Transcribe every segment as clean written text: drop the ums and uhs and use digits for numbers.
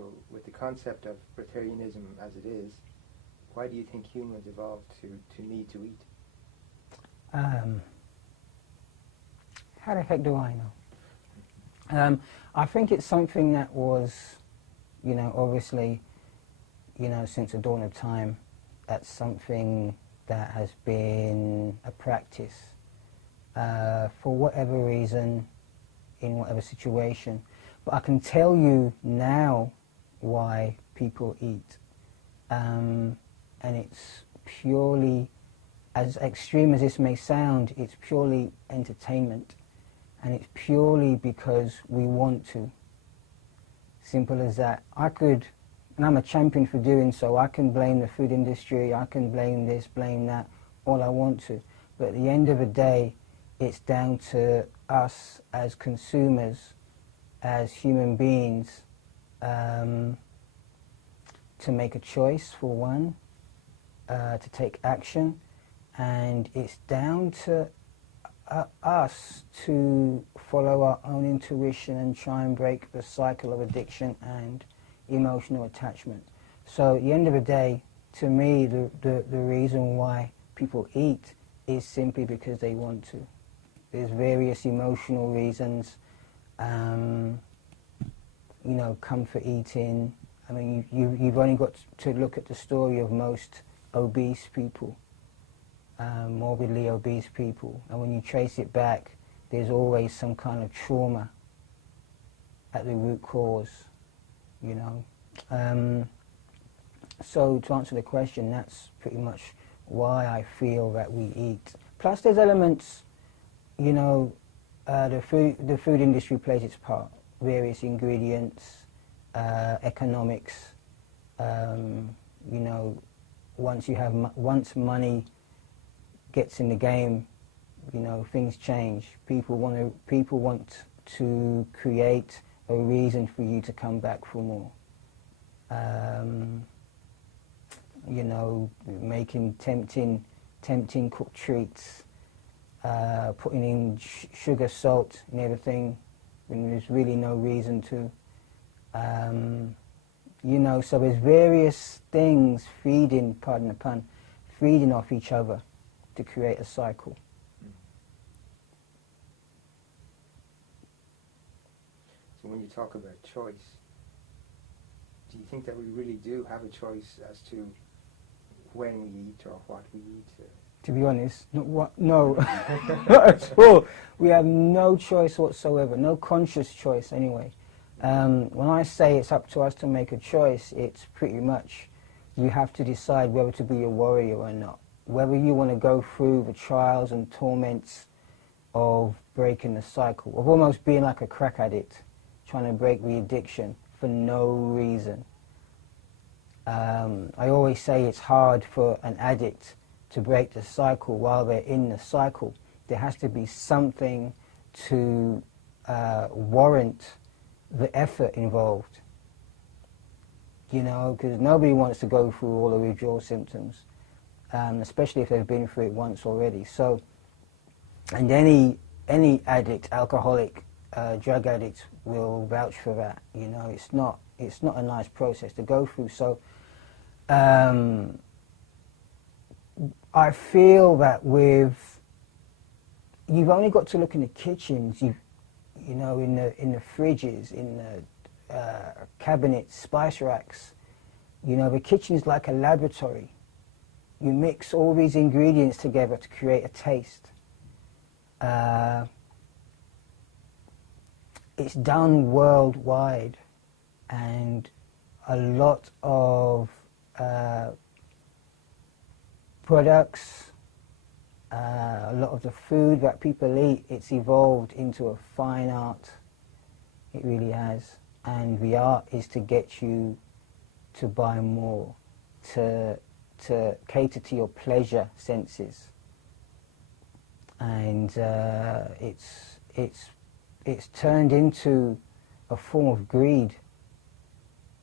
So with the concept of breatharianism as it is, why do you think humans evolved to need to eat? How the heck do I know? I think it's something that was, obviously, since the dawn of time, that's something that has been a practice for whatever reason, in whatever situation. But I can tell you now why people eat. And it's purely, as extreme as this may sound, it's purely entertainment. And it's purely because we want to. Simple as that. And I'm a champion for doing so, I can blame the food industry, I can blame this, blame that, all I want to. But at the end of the day, it's down to us as consumers, as human beings, to make a choice, for one, to take action, and it's down to us to follow our own intuition and try and break the cycle of addiction and emotional attachment. So at the end of the day, to me, the reason why people eat is simply because they want to. There's various emotional reasons, comfort eating. I mean, you've only got to look at the story of most obese people, morbidly obese people, and when you trace it back, there's always some kind of trauma at the root cause, So to answer the question, that's pretty much why I feel that we eat. Plus there's elements, the food industry plays its part, various ingredients, economics, once money gets in the game, things change. People want to create a reason for you to come back for more. Making tempting cooked treats, putting in sugar, salt, and everything when there's really no reason to. So there's various things feeding, pardon the pun, feeding off each other to create a cycle. So when you talk about choice, do you think that we really do have a choice as to when we eat or what we eat? To be honest, no, not at all. We have no choice whatsoever, no conscious choice anyway. When I say it's up to us to make a choice, it's pretty much you have to decide whether to be a warrior or not, whether you want to go through the trials and torments of breaking the cycle, of almost being like a crack addict, trying to break the addiction for no reason. I always say it's hard for an addict to break the cycle while they're in the cycle. There has to be something to warrant the effort involved, because nobody wants to go through all the withdrawal symptoms, especially if they've been through it once already. So, and any addict, alcoholic, drug addict will vouch for that. It's not a nice process to go through. So, I feel that you've only got to look in the kitchens, in the fridges, in the cabinets, spice racks. The kitchen is like a laboratory. You mix all these ingredients together to create a taste. It's done worldwide, and a lot of products, a lot of the food that people eat, it's evolved into a fine art. It really has. And the art is to get you to buy more, to cater to your pleasure senses. And it's turned into a form of greed,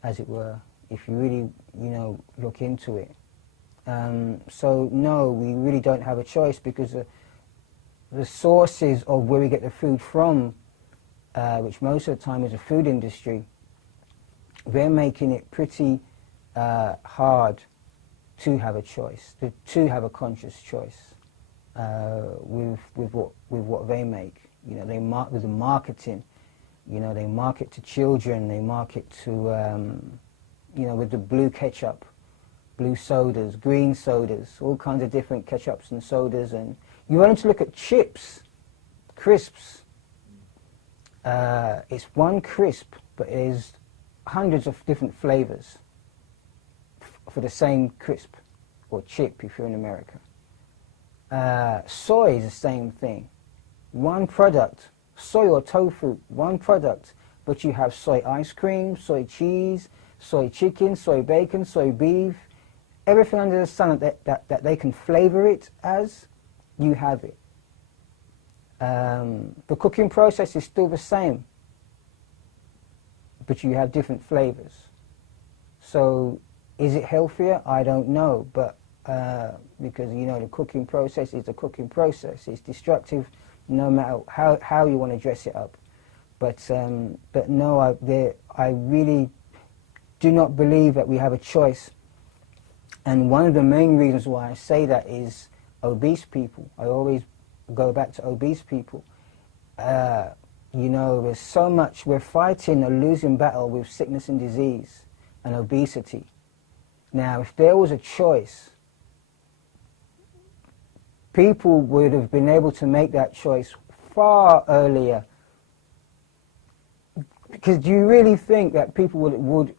as it were, if you really, look into it. So no, we really don't have a choice, because the sources of where we get the food from, which most of the time is the food industry, they're making it pretty hard to have a choice, to have a conscious choice with what they make. You know, they with the marketing. You know, they market to children. They market to you know, with the blue ketchup, blue sodas, green sodas, all kinds of different ketchups and sodas. And you only to look at chips, crisps. It's one crisp, but it is hundreds of different flavors for the same crisp or chip if you're in America. Soy is the same thing. One product, soy or tofu, one product, but you have soy ice cream, soy cheese, soy chicken, soy bacon, soy beef, everything under the sun that they can flavor it as, you have it. The cooking process is still the same, but you have different flavors. So is it healthier? I don't know, but because, you know, the cooking process is the cooking process. It's destructive no matter how you want to dress it up. But no, I really do not believe that we have a choice. And one of the main reasons why I say that is obese people. I always go back to obese people. You know, there's so much, we're fighting a losing battle with sickness and disease and obesity. Now, if there was a choice, people would have been able to make that choice far earlier. Because do you really think that people would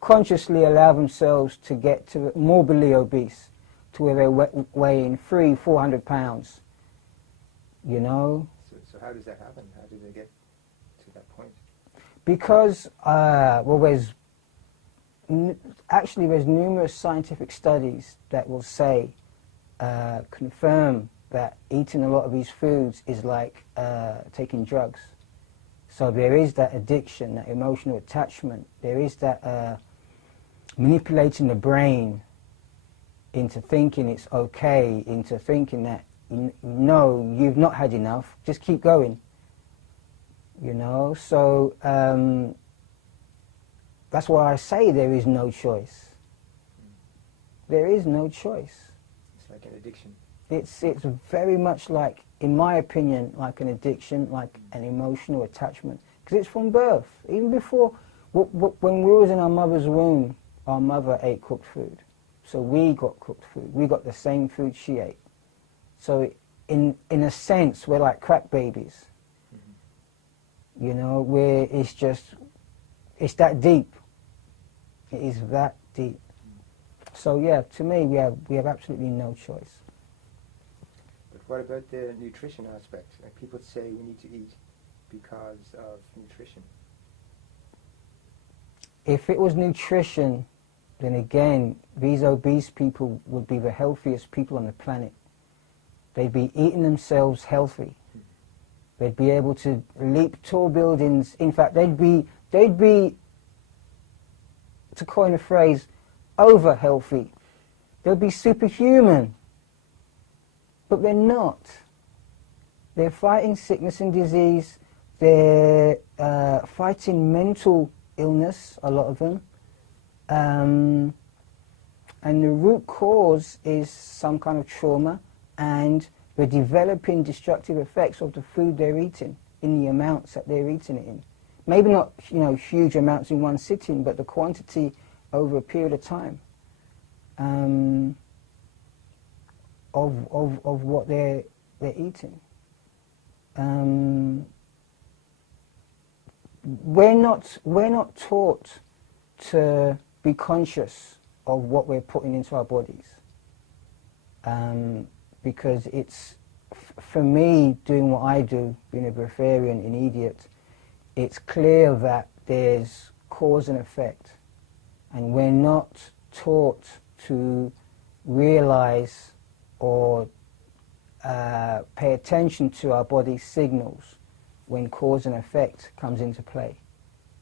consciously allow themselves to get to morbidly obese, to where they're weighing 300-400 pounds? You know? So how does that happen? How do they get to that point? Because, well, there's numerous scientific studies that will say, confirm that eating a lot of these foods is like taking drugs. So there is that addiction, that emotional attachment. There is that manipulating the brain into thinking it's okay, into thinking that, no, you've not had enough, just keep going. You know, so that's why I say there is no choice. There is no choice. It's like an addiction. It's very much like, in my opinion, like an addiction, like an emotional attachment. Because it's from birth. Even before, when we was in our mother's womb, our mother ate cooked food. So we got cooked food. We got the same food she ate. So in a sense, we're like crack babies. Mm-hmm. You know, where it's it's that deep. It is that deep. Mm-hmm. So yeah, to me, we have absolutely no choice. But what about the nutrition aspect? Like people say we need to eat because of nutrition. If it was nutrition, then again, these obese people would be the healthiest people on the planet. They'd be eating themselves healthy. They'd be able to leap tall buildings. In fact, they'd be, to coin a phrase, over healthy. They'd be superhuman. But they're not. They're fighting sickness and disease. They're fighting mental illness, a lot of them. And the root cause is some kind of trauma, and the developing destructive effects of the food they're eating in the amounts that they're eating it in. Maybe not, you know, huge amounts in one sitting, but the quantity over a period of time of what they're eating. We're not taught to be conscious of what we're putting into our bodies. Because it's, for me, doing what I do, being a breatharian, Inedia, it's clear that there's cause and effect. And we're not taught to realize or pay attention to our body's signals when cause and effect comes into play.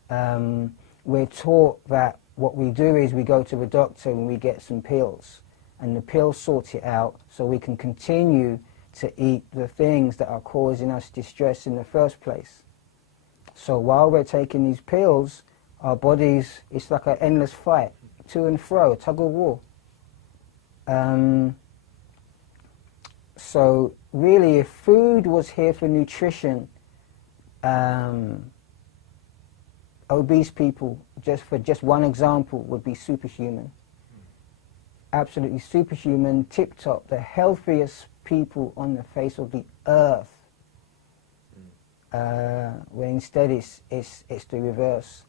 We're taught that what we do is we go to the doctor and we get some pills, and the pills sort it out so we can continue to eat the things that are causing us distress in the first place. So while we're taking these pills, Our bodies, it's like an endless fight, to and fro, a tug of war. So really, if food was here for nutrition, obese people, just one example, would be superhuman. Absolutely superhuman, tip-top, the healthiest people on the face of the earth. When instead it's the reverse.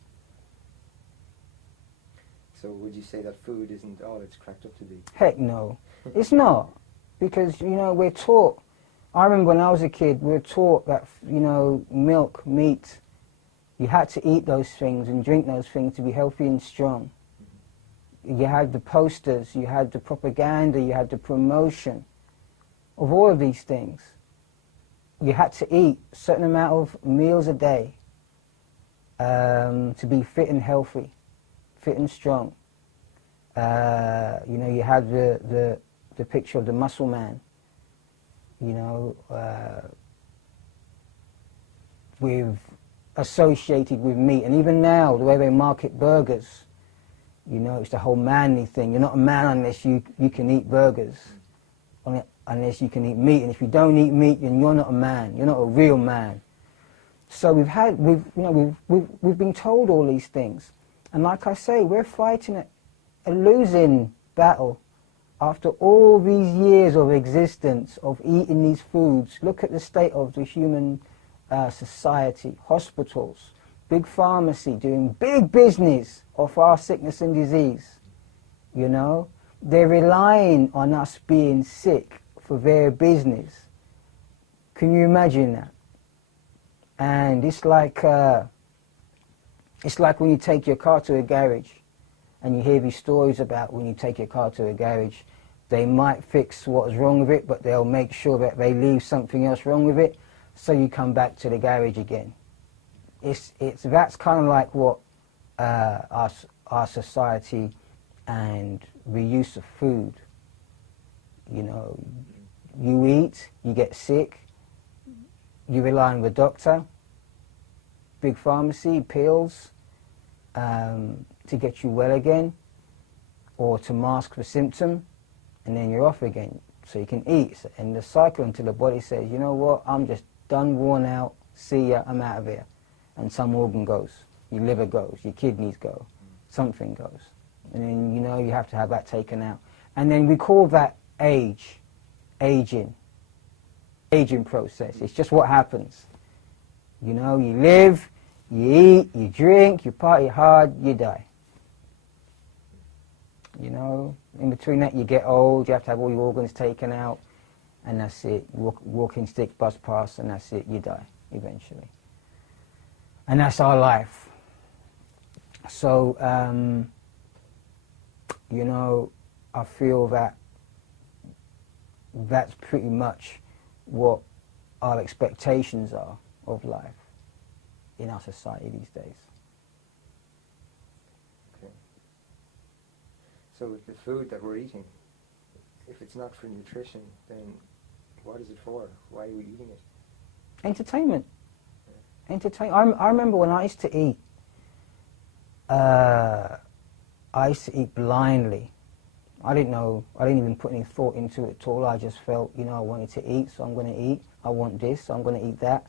So would you say that food isn't all it's cracked up to be? Heck no, it's not. Because, you know, we're taught, I remember when I was a kid, we were taught that, you know, milk, meat, you had to eat those things and drink those things to be healthy and strong. You had the posters, you had the propaganda, you had the promotion of all of these things. You had to eat a certain amount of meals a day to be fit and healthy, fit and strong. You know, you had the picture of the muscle man, you know, associated with meat. And even now, the way they market burgers, you know, it's the whole manly thing. You're not a man unless you can eat burgers, unless you can eat meat. And if you don't eat meat, then you're not a man. You're not a real man. So we've been told all these things. And like I say, we're fighting a losing battle. After all these years of existence, of eating these foods, look at the state of the human society, hospitals, big pharmacy doing big business of our sickness and disease. You know, they're relying on us being sick for their business. Can you imagine that? And it's like when you take your car to a garage, and you hear these stories about when you take your car to a garage, they might fix what's wrong with it, but they'll make sure that they leave something else wrong with it, so you come back to the garage again. That's kind of like what our society and the use of food. You know, you eat, you get sick, you rely on the doctor, big pharmacy, pills, to get you well again, or to mask the symptom, and then you're off again. So you can eat, and the cycle until the body says, you know what, I'm just done, worn out, see ya, I'm out of here. And some organ goes, your liver goes, your kidneys go, something goes. And then, you know, you have to have that taken out. And then we call that aging process. It's just what happens. You know, you live, you eat, you drink, you party hard, you die. You know, in between that you get old, you have to have all your organs taken out, and that's it. Walking stick, bus pass, and that's it, you die eventually. And that's our life. So, you know, I feel that that's pretty much what our expectations are of life in our society these days. Okay. So with the food that we're eating, if it's not for nutrition, then what is it for? Why are we eating it? Entertainment. I remember when I used to eat, I used to eat blindly. I didn't even put any thought into it at all. I just felt, you know, I wanted to eat, so I'm going to eat. I want this, so I'm going to eat that.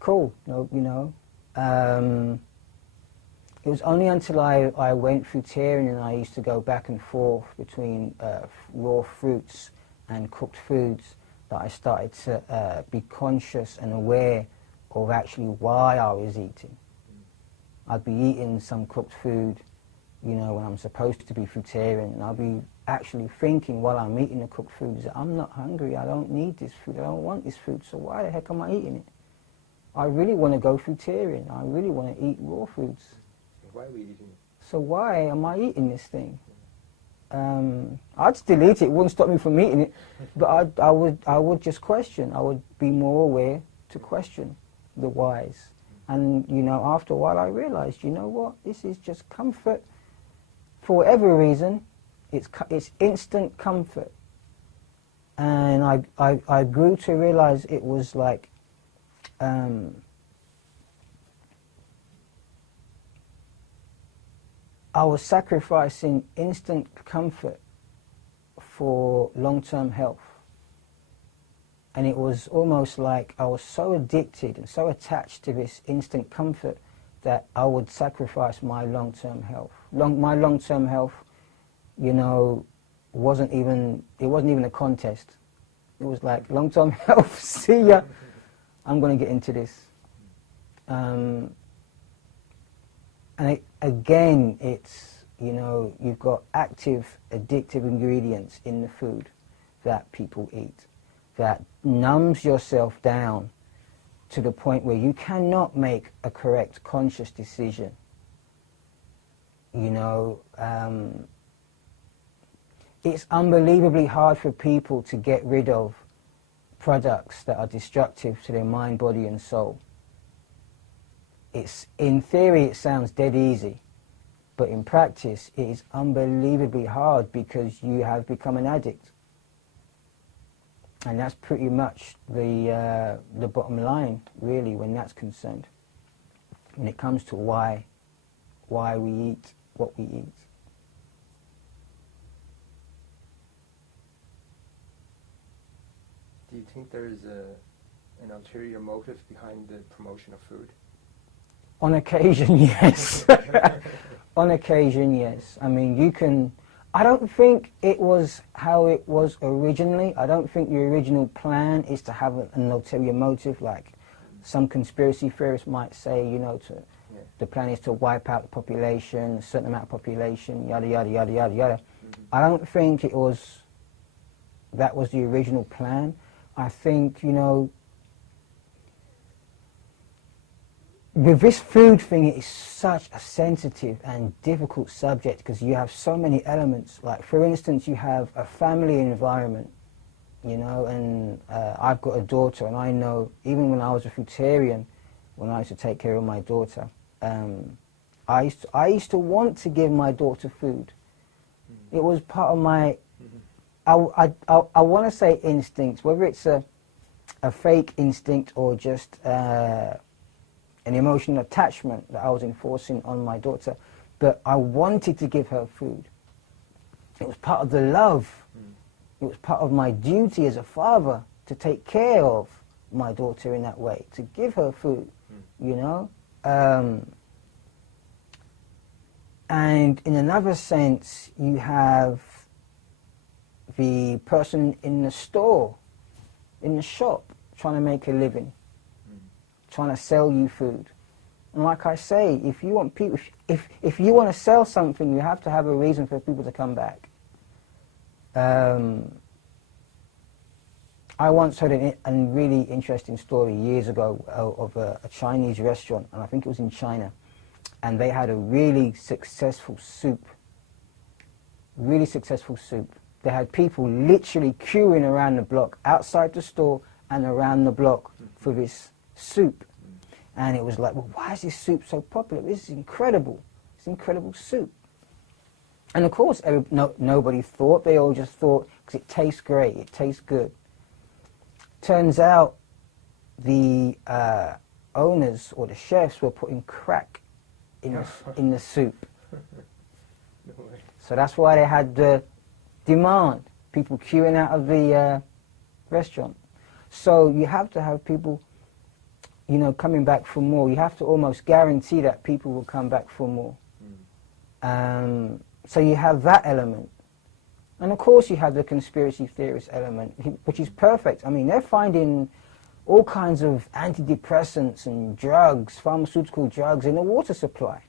Cool, you know. It was only until I went fruitarian and I used to go back and forth between raw fruits and cooked foods that I started to be conscious and aware of actually why I was eating. I'd be eating some cooked food, you know, when I'm supposed to be fruitarian, and I'll be actually thinking while I'm eating the cooked food, that I'm not hungry, I don't need this food, I don't want this food, so why the heck am I eating it? I really want to go fruitarian, I really want to eat raw foods. Why are we eating it? So why am I eating this thing? I'd still eat it, it wouldn't stop me from eating it, but I would just question, I would be more aware to question the whys. And, you know, after a while I realized, you know what, this is just comfort. For whatever reason, it's instant comfort. And I grew to realize it was like, I was sacrificing instant comfort for long-term health. And it was almost like I was so addicted and so attached to this instant comfort that I would sacrifice my long-term health. My long-term health, you know, wasn't even a contest. It was like, long-term health, see ya, I'm going to get into this. And again, it's, you know, you've got active, addictive ingredients in the food that people eat that numbs yourself down to the point where you cannot make a correct, conscious decision. You know, it's unbelievably hard for people to get rid of products that are destructive to their mind, body and soul. In theory it sounds dead easy, but in practice it is unbelievably hard because you have become an addict. And that's pretty much the bottom line, really, when that's concerned, when it comes to why we eat what we eat. Do you think there is an ulterior motive behind the promotion of food? On occasion, yes. On occasion, yes. I mean, you can... I don't think it was how it was originally. I don't think the original plan is to have an ulterior motive, like some conspiracy theorists might say, you know, the plan is to wipe out the population, a certain amount of population, yada, yada, yada, yada, yada. Mm-hmm. I don't think that was the original plan. I think, you know, with this food thing, it is such a sensitive and difficult subject because you have so many elements. Like, for instance, you have a family environment, you know, and I've got a daughter, and I know, even when I was a fruitarian, when I used to take care of my daughter, I used to want to give my daughter food. It was part of my, I want to say instinct, whether it's a fake instinct or just an emotional attachment that I was enforcing on my daughter, but I wanted to give her food. It was part of the love. It was part of my duty as a father to take care of my daughter in that way, to give her food, you know. And in another sense, you have the person in the store, in the shop, trying to make a living, trying to sell you food. And like I say, if you want people, if you want to sell something, you have to have a reason for people to come back. I once heard a really interesting story years ago of a Chinese restaurant, and I think it was in China, and they had a really successful soup. Really successful soup. They had people literally queuing around the block, outside the store and around the block for this soup. And it was like, well, why is this soup so popular? This is incredible. It's incredible soup. And of course, nobody thought. They all just thought, because it tastes great, it tastes good. Turns out the owners or the chefs were putting crack in the soup. No way. So that's why they had the demand, people queuing out of the restaurant. So you have to have people, you know, coming back for more. You have to almost guarantee that people will come back for more. So you have that element. And of course you have the conspiracy theorist element, which is perfect. I mean, they're finding all kinds of antidepressants and drugs, pharmaceutical drugs in the water supply.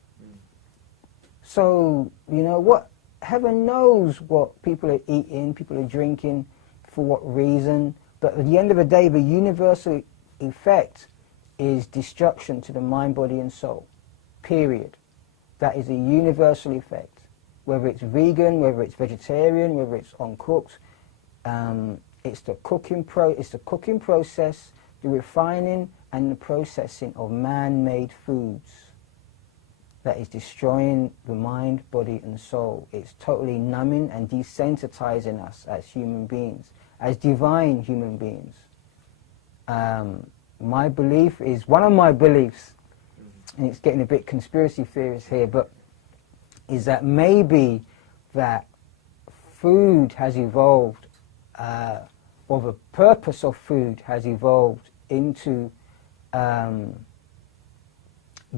So, you know, what, heaven knows what people are eating, people are drinking, for what reason. But at the end of the day, the universal effect is destruction to the mind, body and soul, period. That is a universal effect. Whether it's vegan, whether it's vegetarian, whether it's uncooked, it's the cooking process, the refining and the processing of man-made foods that is destroying the mind, body and soul. It's totally numbing and desensitizing us as human beings, as divine human beings. My belief is, one of my beliefs, and it's getting a bit conspiracy theorist here, but is that maybe that food has evolved, or the purpose of food has evolved into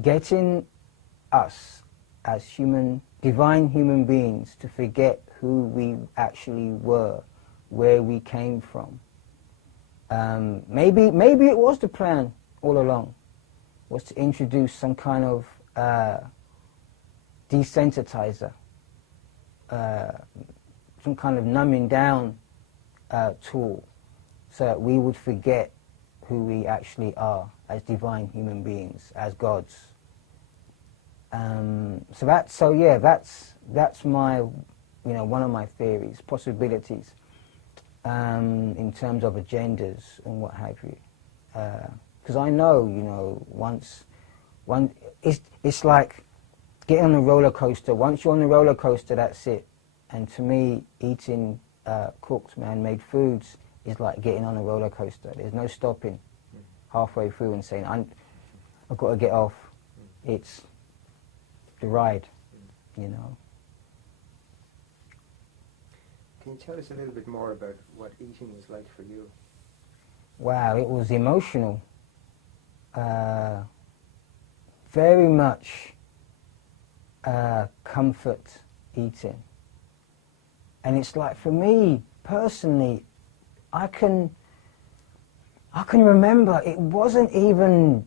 getting us as divine human beings to forget who we actually were, where we came from. Maybe it was the plan all along, was to introduce some kind of desensitizer, some kind of numbing down tool, so that we would forget who we actually are as divine human beings, as gods. That's my, one of my theories, possibilities, in terms of agendas and what have you. Because I know, it's like getting on a roller coaster. Once you're on the roller coaster, that's it. And to me, eating cooked, man-made foods is like getting on a roller coaster. There's no stopping halfway through and saying, I've got to get off. It's the ride, Can you tell us a little bit more about what eating was like for you? Wow, it was emotional. Very much comfort eating. And it's like, for me, personally, I can remember it wasn't even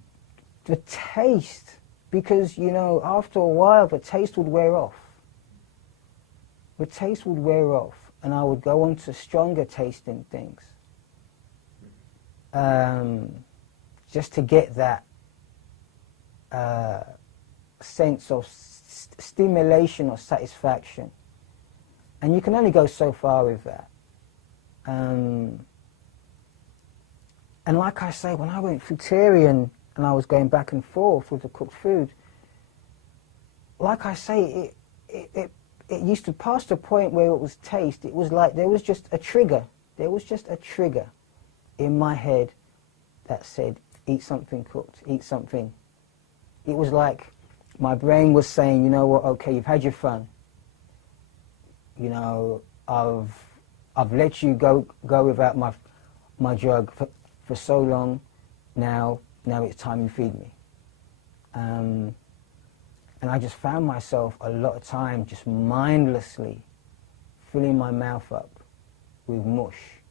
the taste, because, after a while the taste would wear off. The taste would wear off, and I would go on to stronger tasting things. Just to get that sense of stimulation or satisfaction. And you can only go so far with that. And like I say, when I went Breatharian and I was going back and forth with the cooked food, like I say, it used to pass the point where it was taste. It was like there was just a trigger. There was just a trigger in my head that said, eat something cooked, eat something. It was like my brain was saying, you know what, okay, you've had your fun. I've let you go without my drug for so long. Now it's time you feed me. And I just found myself a lot of time just mindlessly filling my mouth up with mush,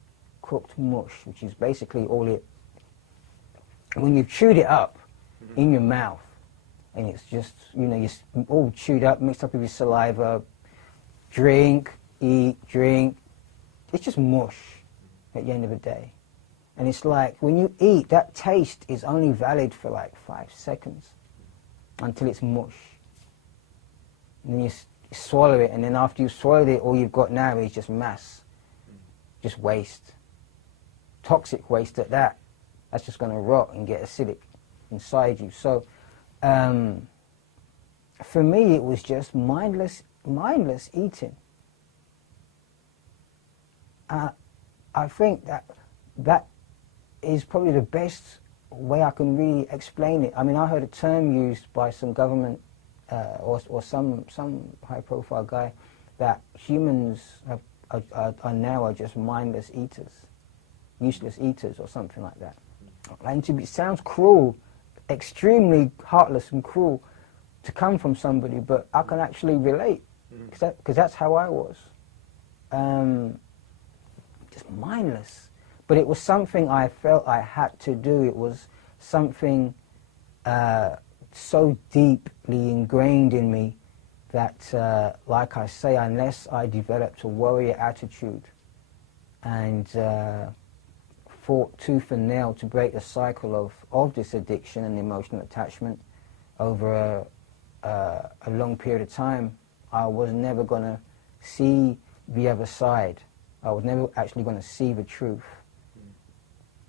cooked mush, which is basically all it. When you've chewed it up in your mouth, and it's just, you're all chewed up, mixed up with your saliva, drink, eat, drink. It's just mush at the end of the day. And it's like, when you eat, that taste is only valid for like 5 seconds until it's mush. And then you swallow it, and then after you've swallowed it, all you've got now is just mass, just waste. Toxic waste at that. That's just going to rot and get acidic inside you. So, for me, it was just mindless eating. I think that is probably the best way I can really explain it. I mean, I heard a term used by some government or some high-profile guy that humans are now just mindless eaters, useless eaters, or something like that. And it sounds cruel, extremely heartless and cruel to come from somebody, but I can actually relate, because that's how I was. Just mindless. But it was something I felt I had to do. It was something so deeply ingrained in me that, like I say, unless I developed a warrior attitude and fought tooth and nail to break the cycle of this addiction and emotional attachment over a long period of time, I was never going to see the other side. I was never actually going to see the truth.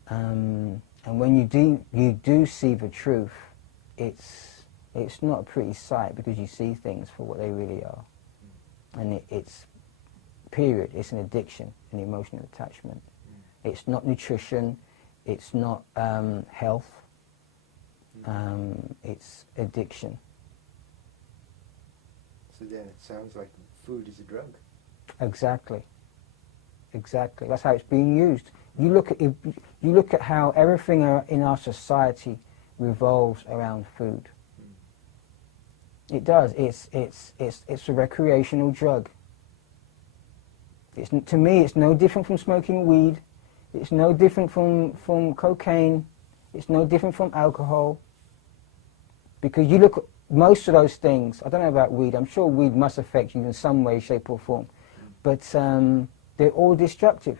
And when you do see the truth, it's not a pretty sight, because you see things for what they really are. And it's it's an addiction, an emotional attachment. It's not nutrition, it's not health, it's addiction. So then it sounds like food is a drug. Exactly. Exactly. That's how it's being used. You look at how everything in our society revolves around food. It does. It's a recreational drug. To me, it's no different from smoking weed. It's no different from cocaine. It's no different from alcohol. Because you look at most of those things, I don't know about weed, I'm sure weed must affect you in some way, shape or form. But they're all destructive.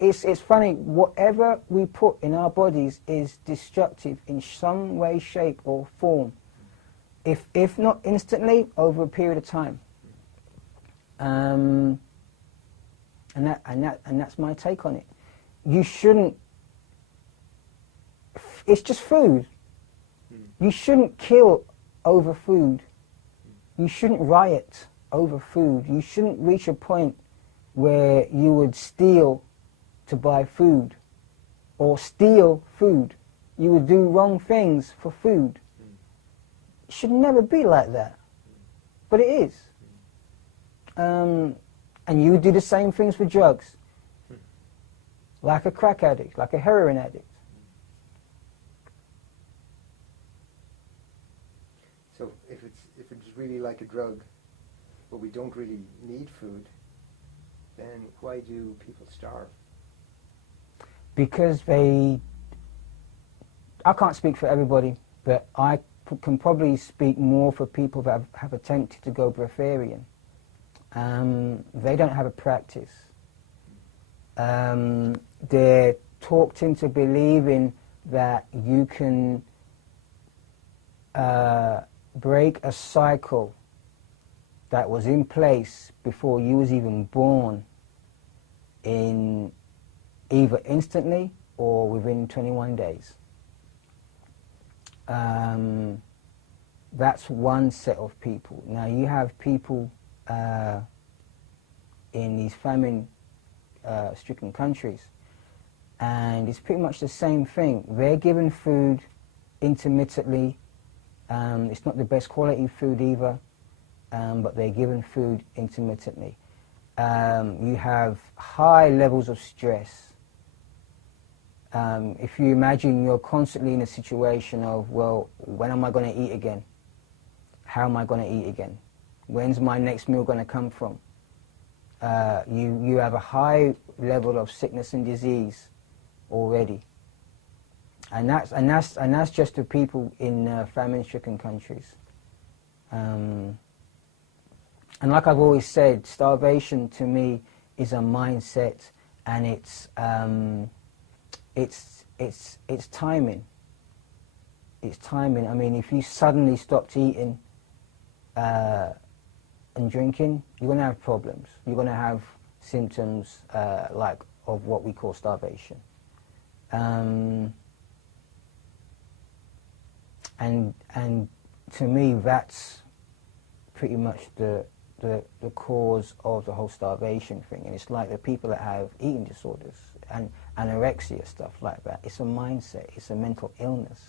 It's funny, whatever we put in our bodies is destructive in some way, shape or form. If not instantly, over a period of time. And that's my take on it. You shouldn't. It's just food. You shouldn't kill over food. You shouldn't riot over food. You shouldn't reach a point where you would steal to buy food, or steal food. You would do wrong things for food. It should never be like that, but it is. And you would do the same things for drugs, like a crack addict, like a heroin addict. So if it's really like a drug, but we don't really need food, then why do people starve? Because I can't speak for everybody, but I can probably speak more for people that have attempted to go breatharian. They don't have a practice. They're talked into believing that you can break a cycle that was in place before you was even born in either instantly or within 21 days. That's one set of people. Now you have people in these famine-stricken countries, and it's pretty much the same thing. They're given food intermittently. It's not the best quality food either, but they're given food intermittently. You have high levels of stress. If you imagine you're constantly in a situation of, well, when am I going to eat again? How am I going to eat again? When's my next meal going to come from? You have a high level of sickness and disease already, and that's just the people in famine-stricken countries. And like I've always said, starvation to me is a mindset, and it's timing. It's timing. I mean, if you suddenly stopped eating and drinking, you're going to have problems. You're going to have symptoms like of what we call starvation. And to me, that's pretty much the cause of the whole starvation thing. And it's like the people that have eating disorders and anorexia, stuff like that. It's a mindset. It's a mental illness.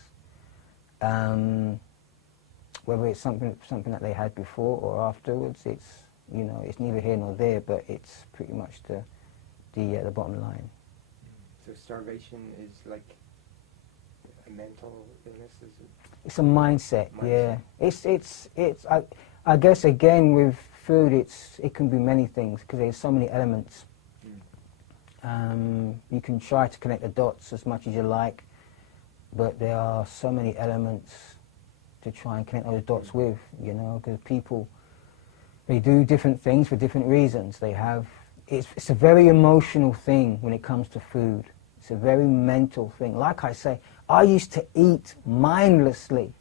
Whether it's something that they had before or afterwards, it's neither here nor there. But it's pretty much the bottom line. So starvation is like a mental illness, is it? It's a mindset. Yeah. It's I guess again with food, it can be many things because there's so many elements. You can try to connect the dots as much as you like, but there are so many elements to try and connect those dots with, because people, they do different things for different reasons. It's a very emotional thing when it comes to food. It's a very mental thing. Like I say, I used to eat mindlessly.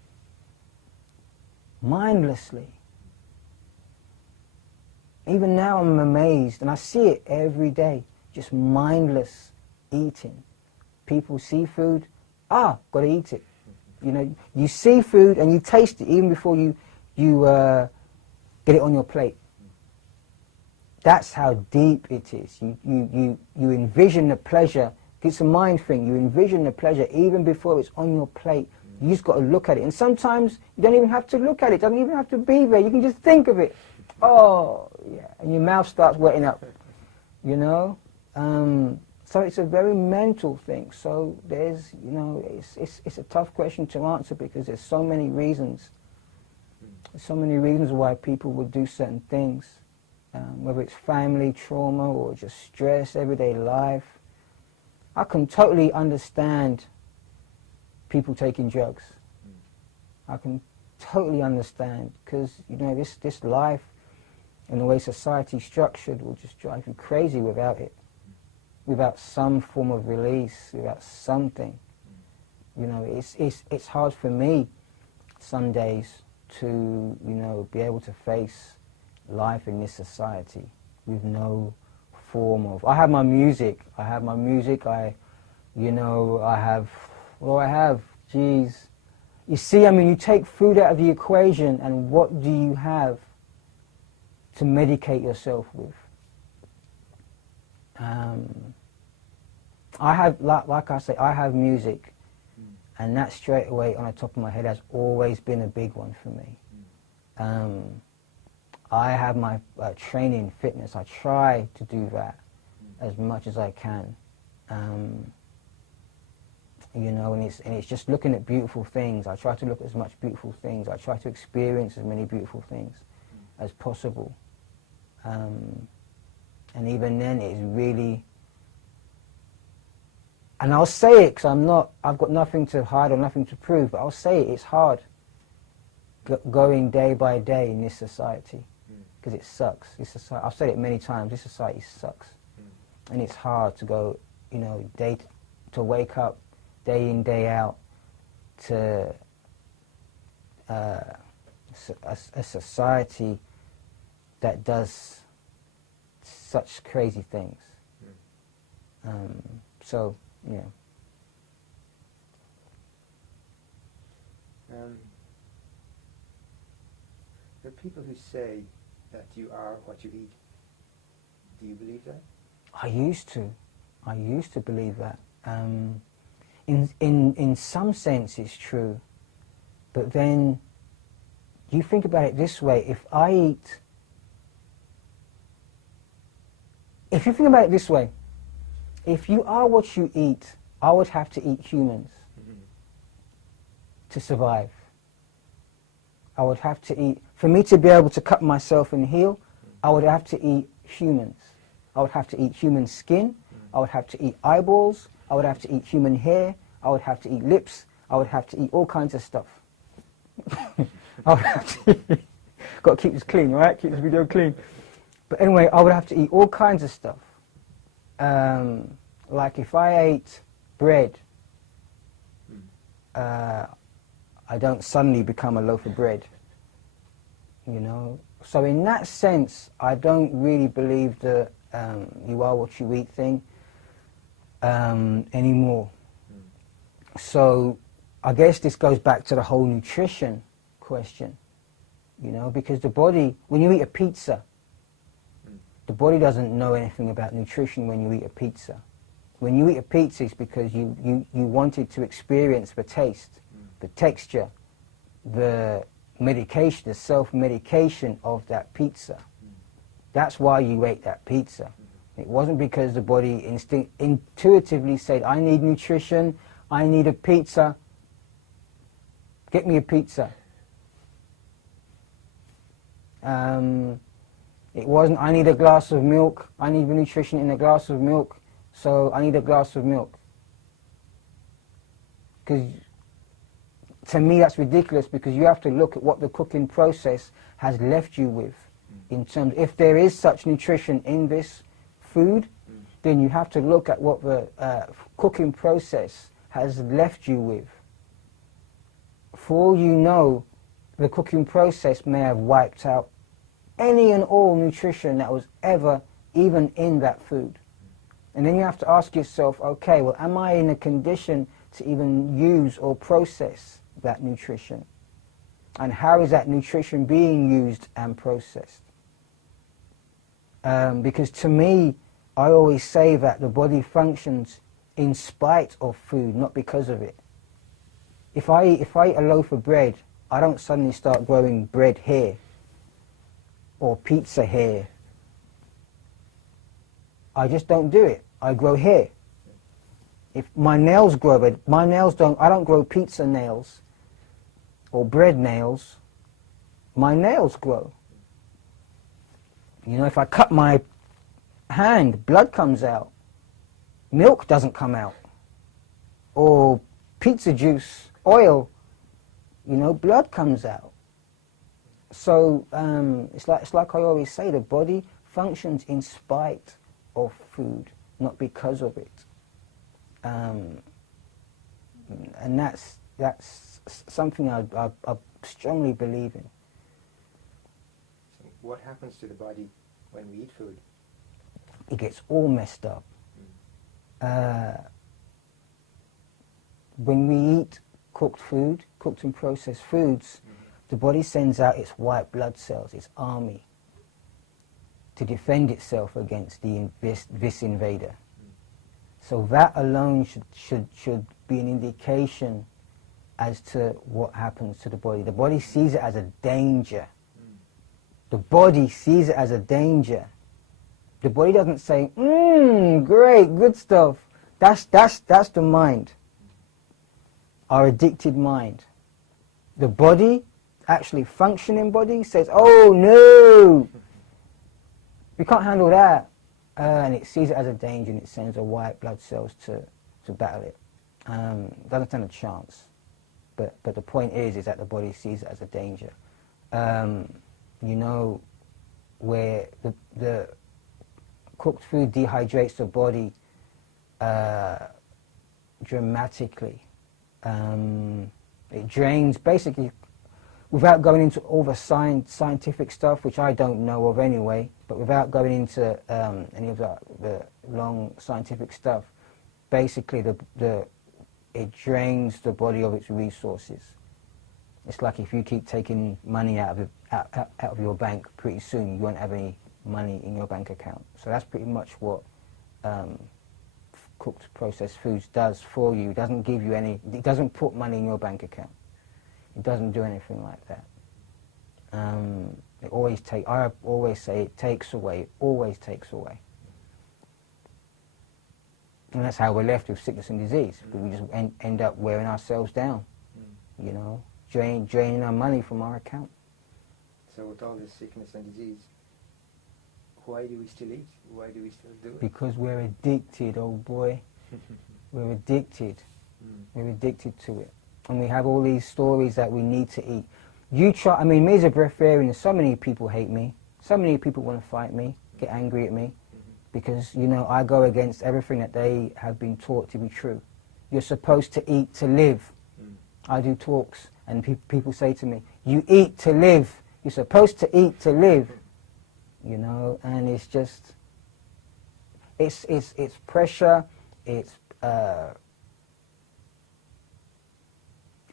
Mindlessly. Even now I'm amazed, and I see it every day, just mindless eating. People see food, got to eat it. You see food and you taste it even before you get it on your plate. That's how deep it is. You envision the pleasure. It's a mind thing. You envision the pleasure even before it's on your plate You just got to look at it. And sometimes you don't even have to look at it. It doesn't even have to be there. You can just think of it. Oh, yeah. And your mouth starts wetting up, you know. So it's a very mental thing. So there's, you know, it's a tough question to answer because there's so many reasons. There's so many reasons why people would do certain things, whether it's family trauma or just stress, everyday life. I can totally understand people taking drugs. I can totally understand because, you know, this life and the way society's structured will just drive you crazy without it. Without some form of release, without something. You know, it's hard for me some days to, you know, be able to face life in this society with no form of... I have my music, you know, I have, geez. You see, I mean, you take food out of the equation and what do you have to medicate yourself with? I have, like I say, I have music, and that straight away on the top of my head has always been a big one for me. I have my training, fitness. I try to do that as much as I can. You know, and it's just looking at beautiful things. I try to look at as much beautiful things. I try to experience as many beautiful things as possible. And even then, it's really... And I'll say it because I've got nothing to hide or nothing to prove, but I'll say it, it's hard going day by day in this society because it sucks. I've said it many times, this society sucks. And it's hard to go, you know, to wake up day in, day out to a society that does such crazy things. So, yeah. There are people who say that you are what you eat. Do you believe that? I used to believe that. In some sense it's true, but then you think about it this way, if you think about it this way, if you are what you eat, I would have to eat humans to survive. I would have to eat, for me to be able to cut myself and heal, I would have to eat humans. I would have to eat human skin, I would have to eat eyeballs, I would have to eat human hair, I would have to eat lips, I would have to eat all kinds of stuff. I would have to got to keep this clean, right? Keep this video clean. But anyway, I would have to eat all kinds of stuff. Like if I ate bread, I don't suddenly become a loaf of bread, you know. So in that sense, I don't really believe the you are what you eat thing anymore. So I guess this goes back to the whole nutrition question, you know, because the body, when you eat a pizza, the body doesn't know anything about nutrition when you eat a pizza. When you eat a pizza, it's because you wanted to experience the taste, the texture, the medication, the self-medication of that pizza. That's why you ate that pizza. It wasn't because the body intuitively said, I need nutrition, I need a pizza, get me a pizza. It wasn't, I need a glass of milk, I need the nutrition in a glass of milk, so I need a glass of milk. Because to me that's ridiculous, because you have to look at what the cooking process has left you with. In terms, if there is such nutrition in this food, then you have to look at what the cooking process has left you with. For all you know, the cooking process may have wiped out any and all nutrition that was ever even in that food. And then you have to ask yourself, okay, well, am I in a condition to even use or process that nutrition? And how is that nutrition being used and processed? Because to me, I always say that the body functions in spite of food, not because of it. If I eat a loaf of bread, I don't suddenly start growing bread here or pizza here. I just don't do it. I grow here. If my nails grow, but I don't grow pizza nails or bread nails. My nails grow. You know, if I cut my hand, blood comes out. Milk doesn't come out. Or pizza juice, oil, you know, blood comes out. So it's like I always say, the body functions in spite of food, not because of it. And that's something I strongly believe in. So what happens to the body when we eat food? It gets all messed up. When we eat cooked food, cooked and processed foods, the body sends out its white blood cells, its army, to defend itself against this invader. So that alone should be an indication as to what happens to the body. The body sees it as a danger. The body sees it as a danger. The body doesn't say, great, good stuff. That's the mind. Our addicted mind. The body, actually functioning body, says, oh no, we can't handle that. And it sees it as a danger and it sends the white blood cells to battle it. Doesn't stand a chance. But the point is that the body sees it as a danger. You know, where the cooked food dehydrates the body dramatically. It drains, basically, without going into all the scientific stuff, which I don't know of anyway, but without going into any of the long scientific stuff, basically it drains the body of its resources. It's like if you keep taking money out of your bank, pretty soon you won't have any money in your bank account. So that's pretty much what cooked processed foods does for you. It doesn't give you any, it doesn't put money in your bank account. It doesn't do anything like that. I always say it takes away, it always takes away. And that's how we're left with sickness and disease. We just end up wearing ourselves down, you know, draining our money from our account. So with all this sickness and disease, why do we still eat? Why do we still do it? Because we're addicted, old boy. We're addicted. We're addicted to it. And we have all these stories that we need to eat. Me as a breatharian, so many people hate me. So many people want to fight me, get angry at me. Because, you know, I go against everything that they have been taught to be true. You're supposed to eat to live. I do talks, and people say to me, you eat to live. You're supposed to eat to live. You know, and it's just, it's pressure, it's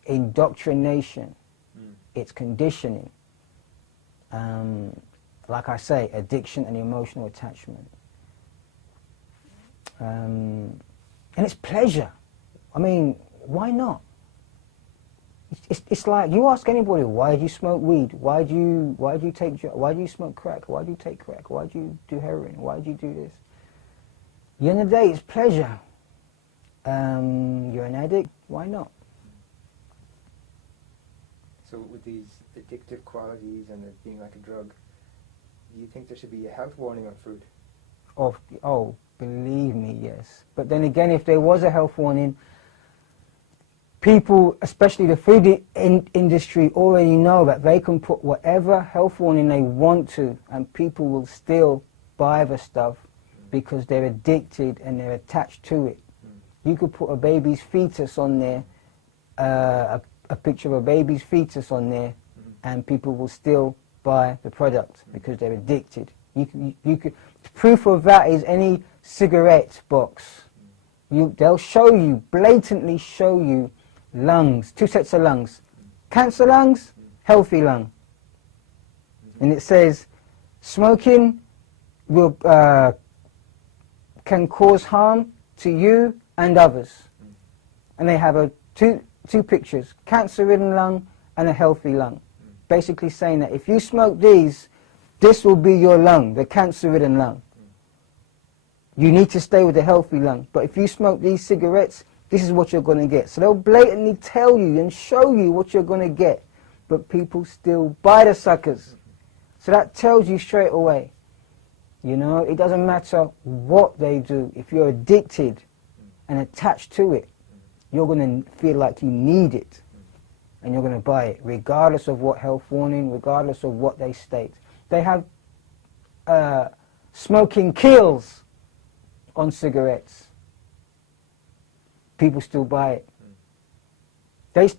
indoctrination, it's conditioning. Like I say, addiction and emotional attachment. And it's pleasure. I mean, why not? It's like, you ask anybody, why do you smoke weed? Why do you smoke crack? Why do you take crack? Why do you do heroin? Why do you do this? At the end of the day, it's pleasure. You're an addict, why not? So with these addictive qualities and it being like a drug, do you think there should be a health warning on food? Oh, believe me, yes. But then again, if there was a health warning, people, especially the food industry, already know that they can put whatever health warning they want to, and people will still buy the stuff because they're addicted and they're attached to it. You could put a baby's fetus on there, a picture of a baby's fetus on there, and people will still buy the product because they're addicted. You could. Proof of that is any cigarette box. They'll show you, blatantly show you, lungs, 2 sets of lungs. Cancer lungs, healthy lung. And it says, smoking will can cause harm to you and others. And they have two pictures, cancer-ridden lung and a healthy lung. Basically saying that if you smoke these, this will be your lung, the cancer-ridden lung. You need to stay with the healthy lung. But if you smoke these cigarettes, this is what you're going to get. So they'll blatantly tell you and show you what you're going to get. But people still buy the suckers. So that tells you straight away. You know, it doesn't matter what they do. If you're addicted and attached to it, you're going to feel like you need it. And you're going to buy it, regardless of what health warning, regardless of what they state. They have smoking kills on cigarettes. People still buy it.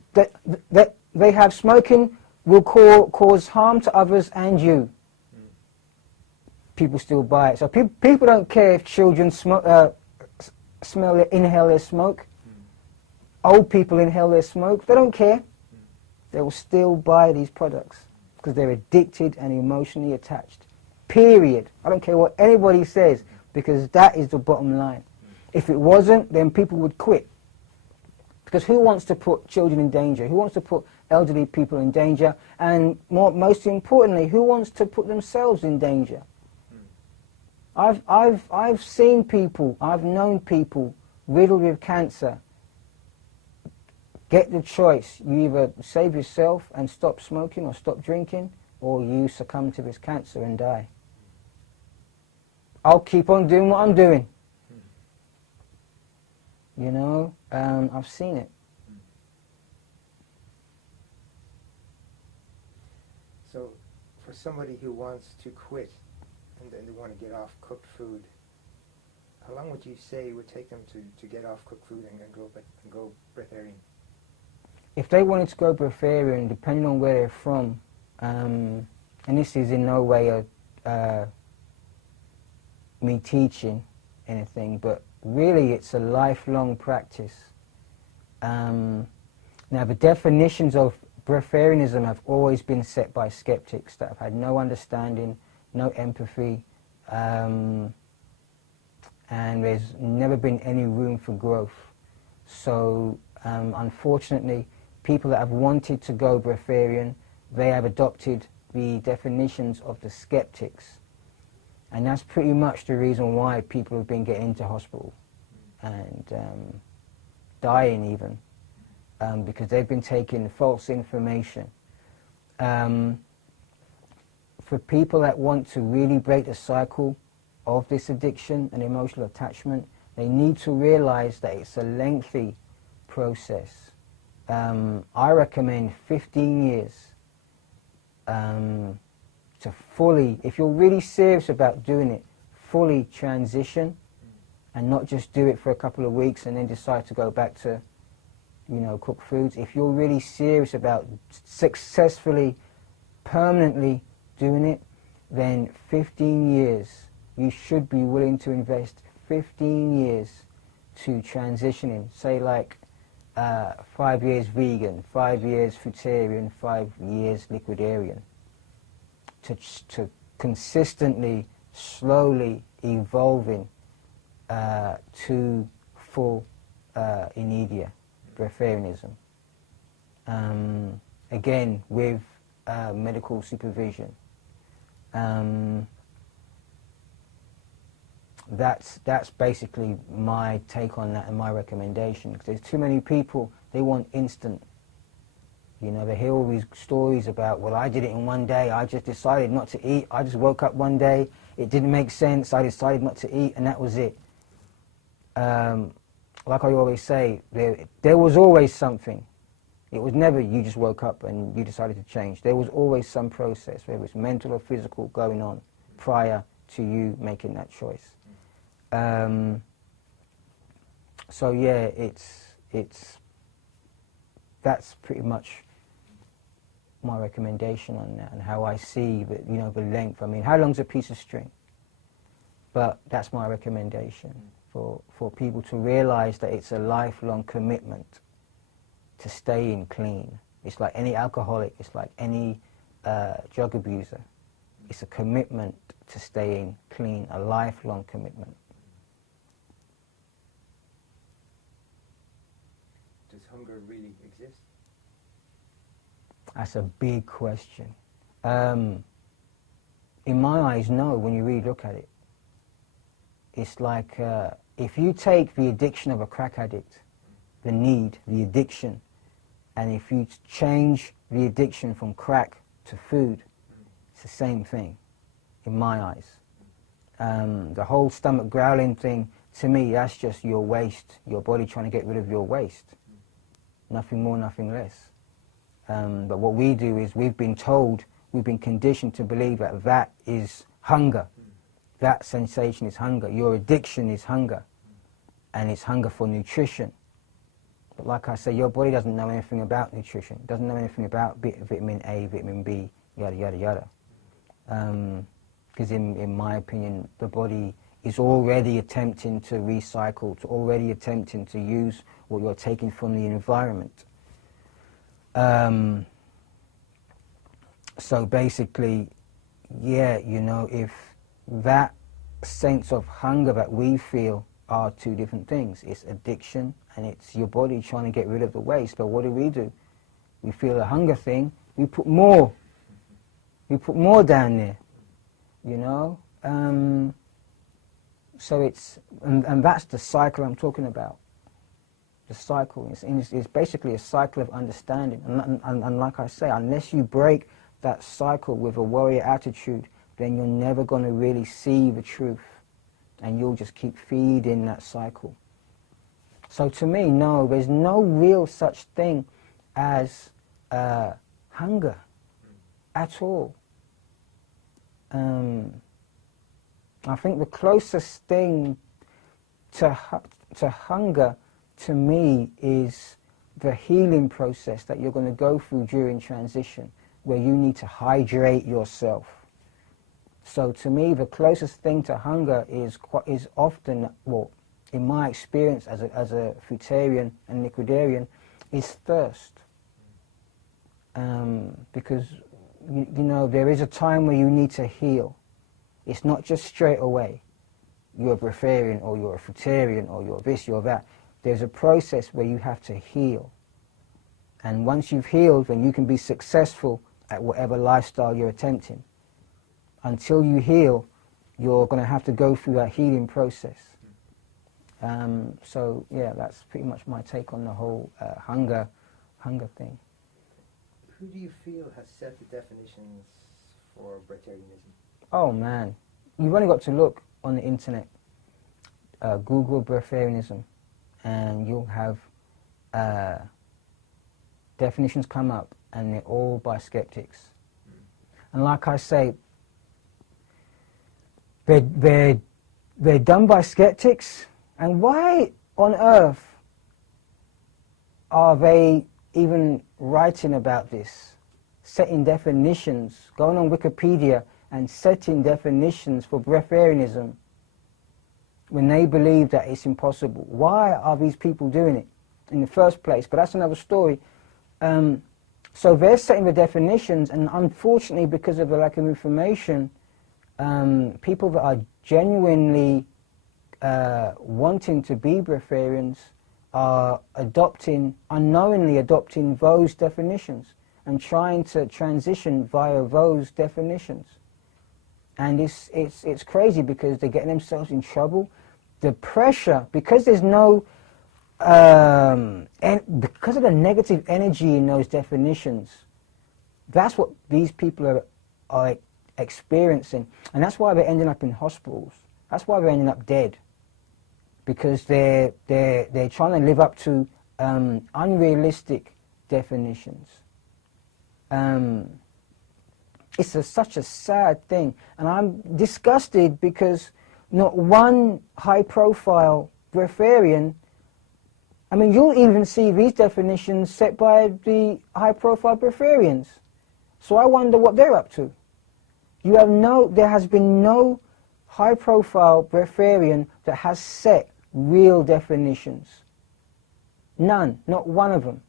They have smoking will cause harm to others and you. People still buy it. So people don't care if children inhale their smoke. Old people inhale their smoke. They don't care. They will still buy these products because they're addicted and emotionally attached. Period. I don't care what anybody says, because that is the bottom line. If it wasn't, then people would quit. Because who wants to put children in danger? Who wants to put elderly people in danger? And most importantly, who wants to put themselves in danger? I've seen people, I've known people riddled with cancer get the choice. You either save yourself and stop smoking or stop drinking, or you succumb to this cancer and die. I'll keep on doing what I'm doing. You know, I've seen it. So, for somebody who wants to quit and then they want to get off cooked food, how long would you say it would take them to get off cooked food and go breatharian? If they wanted to go breatharian, depending on where they're from, and this is in no way me teaching anything, but really it's a lifelong practice. Now the definitions of breatharianism have always been set by skeptics that have had no understanding, no empathy, and there's never been any room for growth. So unfortunately, people that have wanted to go breatharian, they have adopted the definitions of the skeptics. And that's pretty much the reason why people have been getting into hospital and dying even, because they've been taking false information. For people that want to really break the cycle of this addiction and emotional attachment, they need to realize that it's a lengthy process. I recommend 15 years to fully, if you're really serious about doing it, fully transition and not just do it for a couple of weeks and then decide to go back to, you know, cooked foods. If you're really serious about successfully, permanently doing it, then 15 years, you should be willing to invest 15 years to transitioning, say like 5 years vegan, 5 years fruitarian, 5 years liquidarian, to consistently, slowly evolving to full Inedia, Breatharianism. Again, with medical supervision. That's basically my take on that and my recommendation, because there's too many people, they want instant. You know, they hear all these stories about, well, I did it in one day, I just decided not to eat, I just woke up one day, it didn't make sense, I decided not to eat, and that was it. Like I always say, there was always something. It was never you just woke up and you decided to change. There was always some process, whether it's mental or physical, going on prior to you making that choice. So yeah, that's pretty much my recommendation on that, and how I see the, you know, the length. I mean, how long's a piece of string? But that's my recommendation for people to realize that it's a lifelong commitment to staying clean. It's like any alcoholic, it's like any drug abuser. It's a commitment to staying clean, a lifelong commitment. Does does hunger really exist? That's a big question. In my eyes, no, when you really look at it. It's like if you take the addiction of a crack addict, the need, the addiction, and if you change the addiction from crack to food, it's the same thing, in my eyes. The whole stomach growling thing, to me, that's just your waste, your body trying to get rid of your waste. Nothing more, nothing less. But what we do is we've been told, we've been conditioned to believe that that is hunger. That sensation is hunger. Your addiction is hunger. And it's hunger for nutrition. But like I say, your body doesn't know anything about nutrition. It doesn't know anything about vitamin A, vitamin B, yada, yada, yada. Because in my opinion, the body is already attempting to recycle, to already attempting to use what you're taking from the environment. So basically, yeah, you know, if that sense of hunger that we feel are two different things. It's addiction and it's your body trying to get rid of the waste. But what do? We feel a hunger thing, we put more. We put more down there, you know. So it's, and that's the cycle I'm talking about. The cycle, it's basically a cycle of understanding. And like I say, unless you break that cycle with a warrior attitude, then you're never going to really see the truth. And you'll just keep feeding that cycle. So to me, no, there's no real such thing as hunger at all. I think the closest thing to hunger to me is the healing process that you're going to go through during transition, where you need to hydrate yourself. So to me, the closest thing to hunger is often, well, in my experience as a Breatharian and Liquidarian, is thirst. Because, you know, there is a time where you need to heal. It's not just straight away. You're a Breatharian or you're a Breatharian or you're this, you're that. There's a process where you have to heal. And once you've healed, then you can be successful at whatever lifestyle you're attempting. Until you heal, you're going to have to go through that healing process. So yeah, that's pretty much my take on the whole hunger thing. Who do you feel has set the definitions for Breatharianism? Oh man, you've only got to look on the internet, Google Breatharianism, and you'll have definitions come up, and they're all by skeptics. And like I say, they're done by skeptics, and why on earth are they even writing about this, setting definitions, going on Wikipedia and setting definitions for Breatharianism when they believe that it's impossible? Why are these people doing it in the first place? But that's another story. So they're setting the definitions, and unfortunately, because of the lack of information, people that are genuinely wanting to be Breatharians are unknowingly adopting those definitions and trying to transition via those definitions. And it's crazy because they're getting themselves in trouble. The pressure, because there's no, because of the negative energy in those definitions, that's what these people are experiencing. And that's why they're ending up in hospitals. That's why they're ending up dead. Because they're trying to live up to unrealistic definitions. It's such a sad thing, and I'm disgusted because not one high-profile Breatharian, I mean, you'll even see these definitions set by the high-profile Breatharians. So I wonder what they're up to. There has been no high-profile Breatharian that has set real definitions. None, not one of them.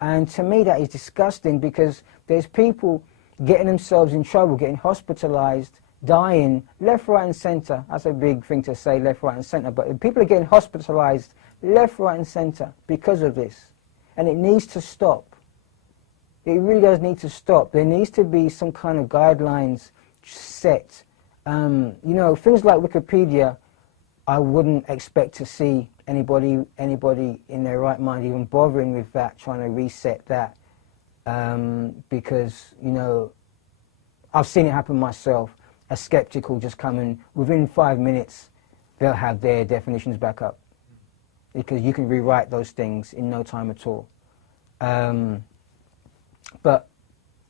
And to me that is disgusting, because there's people getting themselves in trouble, getting hospitalized dying left, right and centre. That's a big thing to say, left, right and centre, but people are getting hospitalised left, right and centre because of this. And it needs to stop. It really does need to stop. There needs to be some kind of guidelines set. You know, things like Wikipedia, I wouldn't expect to see anybody in their right mind even bothering with that, trying to reset that, because, you know, I've seen it happen myself. A skeptic will just come in, within 5 minutes, they'll have their definitions back up, because you can rewrite those things in no time at all. But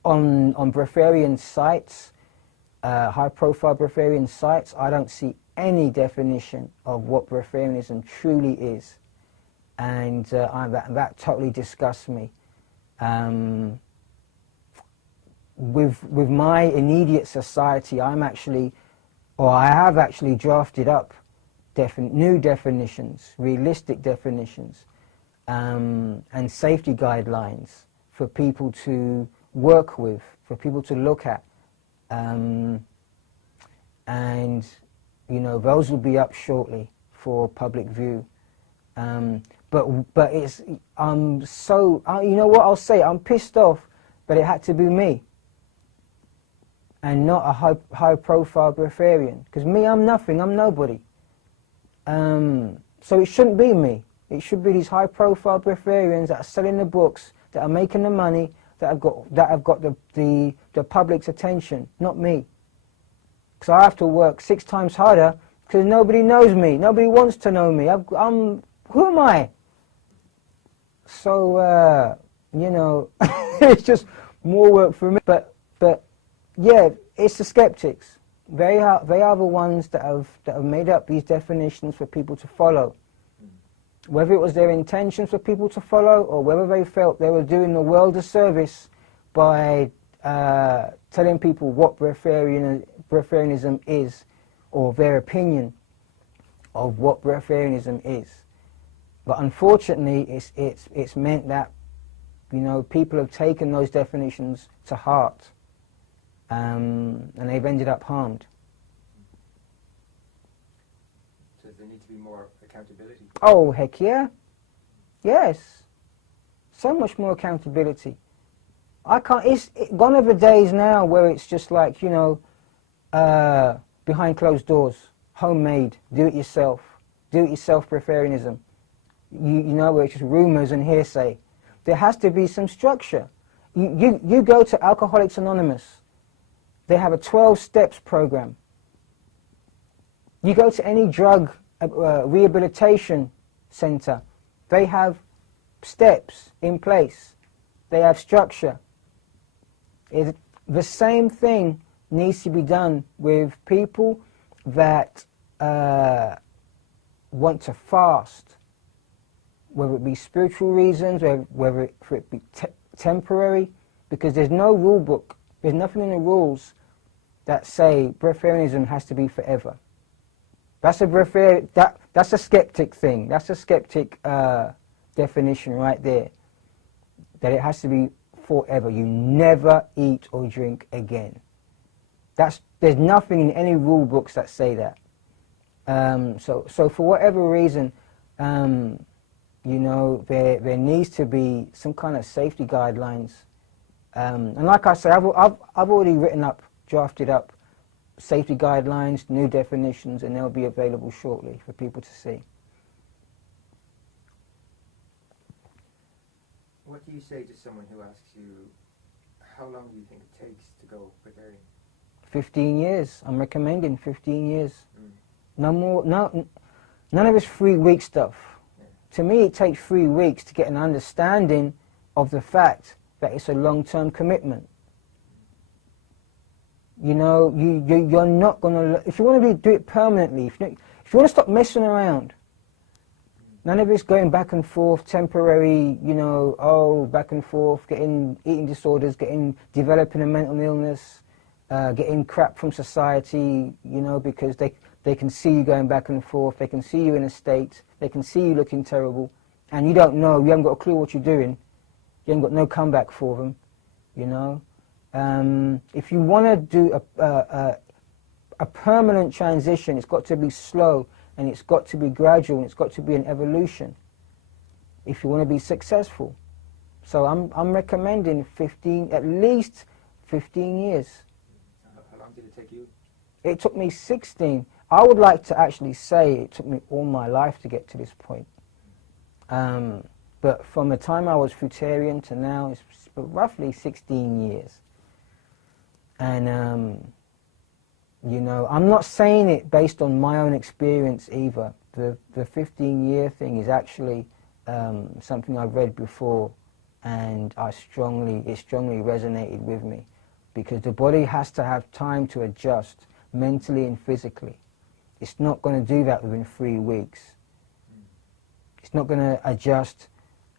on Breatharian sites, high-profile Breatharian sites, I don't see any definition of what Breatharianism truly is, and that totally disgusts me. With my Inedia society, I have actually drafted up new definitions, realistic definitions, and safety guidelines for people to work with, for people to look at, and you know, those will be up shortly for public view. But it's you know what I'll say, I'm pissed off, but it had to be me and not a high-profile Breatharian, because me, I'm nothing, I'm nobody. So it shouldn't be me. It should be these high-profile Breatharians that are selling the books, that are making the money, that have got the public's attention, not me. Because I have to work 6 times harder because nobody knows me, nobody wants to know me. Who am I? So you know, it's just more work for me. But yeah, it's the skeptics. They are the ones that have made up these definitions for people to follow. Whether it was their intention for people to follow, or whether they felt they were doing the world a service by telling people what Breatharianism is, or their opinion of what Breatharianism is. But unfortunately, it's meant that, you know, people have taken those definitions to heart, and they've ended up harmed. So there needs to be more accountability. Oh, heck yeah. Yes. So much more accountability. It's gone are the days now where it's just like, you know, behind closed doors, homemade, do-it-yourself Breatharianism. You know, where it's just rumours and hearsay. There has to be some structure. You go to Alcoholics Anonymous, they have a 12 steps program. You go to any drug rehabilitation center, they have steps in place. They have structure. The same thing needs to be done with people that want to fast, whether it be spiritual reasons, whether it be temporary, because there's no rule book, there's nothing in the rules that say Breatharianism has to be forever. That's a skeptic thing. That's a skeptic definition right there. That it has to be forever. You never eat or drink again. There's nothing in any rule books that say that. So for whatever reason, you know, there needs to be some kind of safety guidelines. And like I said, I've already drafted up safety guidelines, new definitions, and they'll be available shortly for people to see. What do you say to someone who asks you, how long do you think it takes to go Breatharian? 15 years. I'm recommending 15 years. No more. No, none of this 3-week stuff. Yeah. To me, it takes 3 weeks to get an understanding of the fact that it's a long-term commitment. You know, you're not going to... If you want to do it permanently, if you want to stop messing around, none of this going back and forth, temporary, you know, back and forth, getting eating disorders, developing a mental illness, getting crap from society, you know, because they can see you going back and forth, they can see you in a state, they can see you looking terrible, and you don't know, you haven't got a clue what you're doing, you haven't got no comeback for them, you know. If you want to do a permanent transition. It's got to be slow, and it's got to be gradual, and it's got to be an evolution if you want to be successful. So I'm recommending 15, at least 15 years. How long did it take you? It took me 16. I would like to actually say it took me all my life to get to this point. But from the time I was Breatharian to now, it's roughly 16 years. And, you know, I'm not saying it based on my own experience either. The 15-year thing is actually something I've read before, and it strongly resonated with me, because the body has to have time to adjust mentally and physically. It's not going to do that within 3 weeks. It's not going to adjust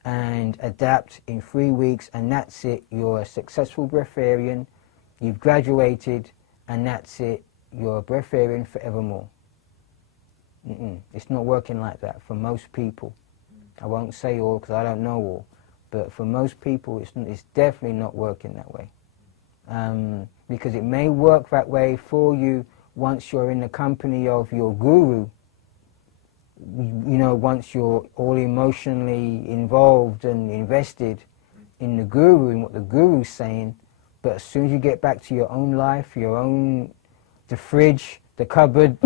and adapt in 3 weeks, and that's it. You're a successful breatharian, you've graduated, and that's it. You're a breatharian forevermore. It's not working like that for most people. I won't say all because I don't know all, but for most people it's definitely not working that way. Because it may work that way for you once you're in the company of your guru, you know, once you're all emotionally involved and invested in the guru and what the guru's saying. But as soon as you get back to your own life, your own, the fridge, the cupboard,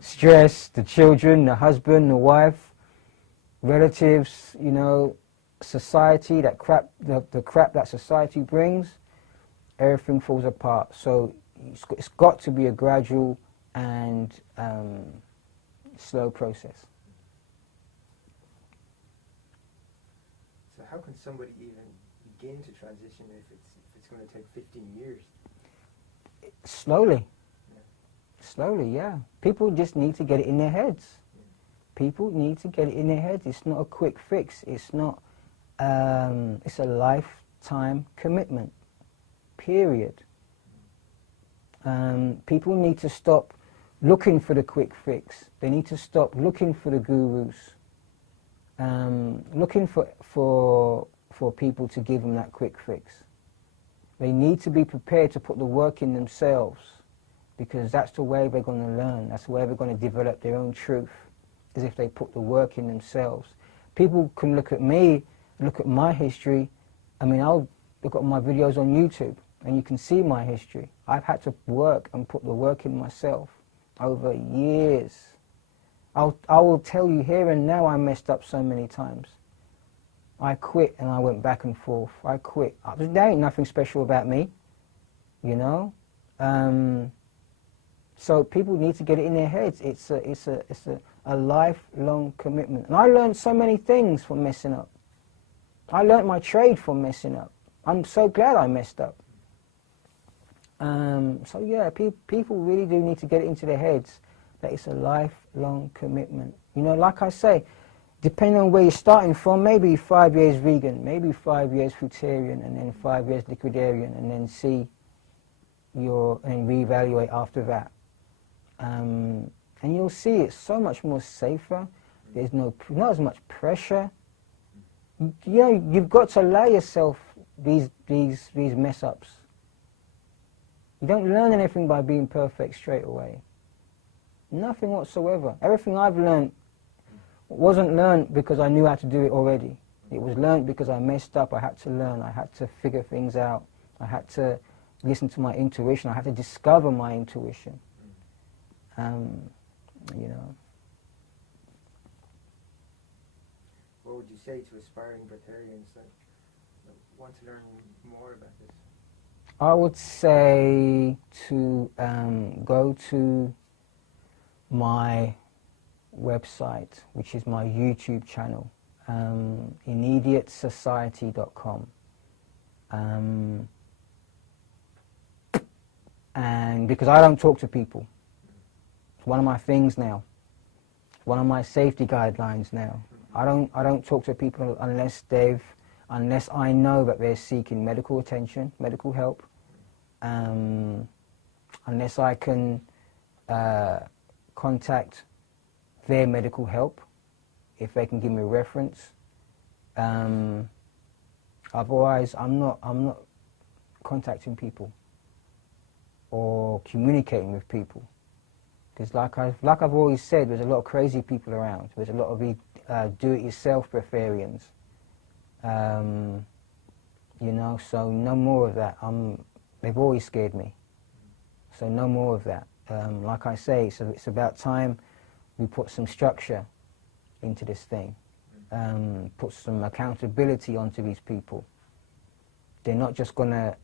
stress, the children, the husband, the wife, relatives, you know, society, that crap, the crap that society brings, everything falls apart. So it's got to be a gradual and slow process. So how can somebody even begin to transition if it's going to take 15 years? Slowly. Slowly, yeah. People just need to get it in their heads. People need to get it in their heads. It's not a quick fix. It's not, it's a lifetime commitment, period. People need to stop looking for the quick fix. They need to stop looking for the gurus, looking for people to give them that quick fix. They need to be prepared to put the work in themselves, because that's the way they're going to learn. That's the way they're going to develop their own truth, is if they put the work in themselves. People can look at me, look at my history. I mean, I'll look at my videos on YouTube, and you can see my history. I've had to work and put the work in myself over years. I will tell you here and now, I messed up so many times. I quit and I went back and forth. I quit. There ain't nothing special about me, you know. So people need to get it in their heads. It's a lifelong commitment. And I learned so many things from messing up. I learned my trade from messing up. I'm so glad I messed up. So yeah, people really do need to get it into their heads that it's a lifelong commitment. You know, like I say, depending on where you're starting from, maybe 5 years vegan, maybe 5 years fruitarian, and then 5 years liquidarian, and then and reevaluate after that. And you'll see it's so much more safer. There's not as much pressure. You know, you've got to allow yourself these mess ups. You don't learn anything by being perfect straight away. Nothing whatsoever. Everything I've learned wasn't learned because I knew how to do it already. It was learned because I messed up. I had to learn. I had to figure things out. I had to listen to my intuition. I had to discover my intuition. You know. What would you say to aspiring breatharians that want to learn more about this? I would say to go to my website, which is my YouTube channel, inediatesociety.com. And because I don't talk to people, it's one of my things now. It's one of my safety guidelines now. I don't talk to people unless I know that they're seeking medical attention, medical help, unless I can contact their medical help, if they can give me a reference. Otherwise, I'm not contacting people. or communicating with people. Because like I've always said, there's a lot of crazy people around. There's a lot of do-it-yourself breatharians. You know, so no more of that. They've always scared me. So no more of that. Like I say, so it's about time we put some structure into this thing. Put some accountability onto these people. They're not just going to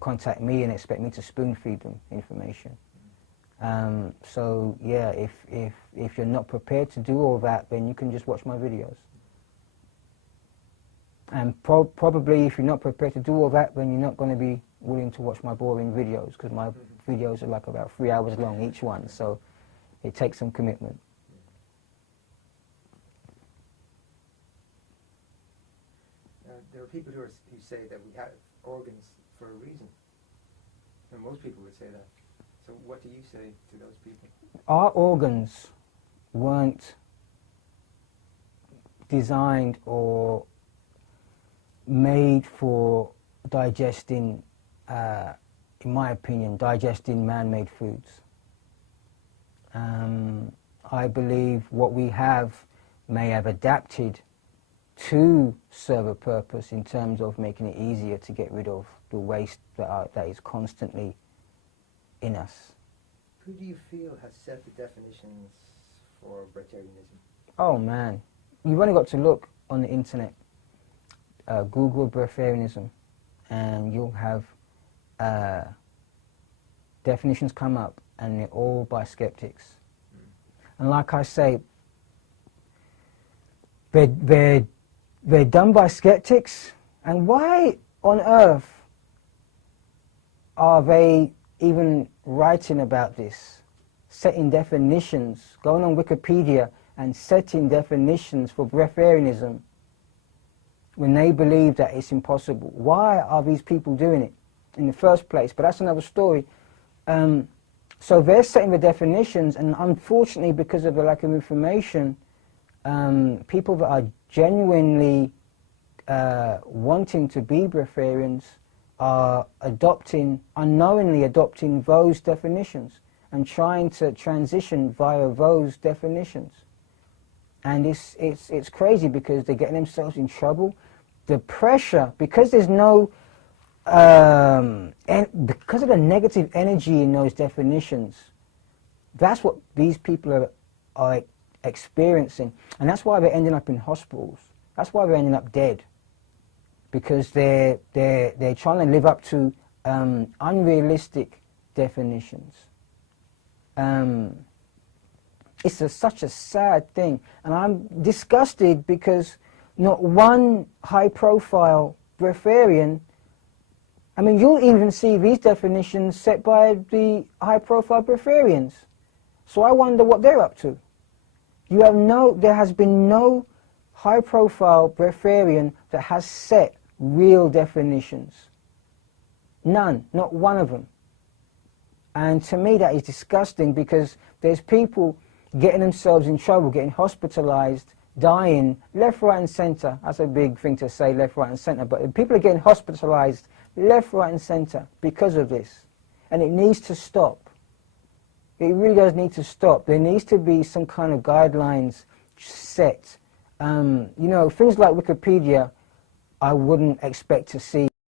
contact me and expect me to spoon feed them information. So yeah, if you're not prepared to do all that, then you can just watch my videos. And probably if you're not prepared to do all that, then you're not going to be willing to watch my boring videos, because my videos are like about 3 hours long each one, so it takes some commitment. There are people who say that we have organs for a reason, and most people would say that. So what do you say to those people? Our organs weren't designed or made for digesting, in my opinion, digesting man-made foods. I believe what we have may have adapted to serve a purpose in terms of making it easier to get rid of the waste that is constantly in us. Who do you feel has set the definitions for Breatharianism? Oh man, you've only got to look on the internet, Google Breatharianism, and you'll have definitions come up, and they're all by skeptics. And like I say, they're done by skeptics, and why on earth are they even writing about this, setting definitions, going on Wikipedia and setting definitions for Breatharianism when they believe that it's impossible? Why are these people doing it in the first place? But that's another story. So they're setting the definitions, and unfortunately, because of the lack of information, people that are genuinely wanting to be breatharians are unknowingly adopting those definitions and trying to transition via those definitions. And it's crazy, because they're getting themselves in trouble. The pressure, because there's no, because of the negative energy in those definitions, that's what these people are experiencing, and that's why they're ending up in hospitals. That's why they're ending up dead, because they're trying to live up to unrealistic definitions. It's such a sad thing, and I'm disgusted because not one high-profile breatharian. I mean, you'll even see these definitions set by the high-profile breatharians. So I wonder what they're up to. There has been no high-profile breatharian that has set real definitions. None, not one of them. And to me that is disgusting, because there's people getting themselves in trouble, getting hospitalized, dying, left, right and center. That's a big thing to say, left, right and center, but people are getting hospitalized left, right and center because of this. And it needs to stop. It really does need to stop. There needs to be some kind of guidelines set. You know, things like Wikipedia, I wouldn't expect to see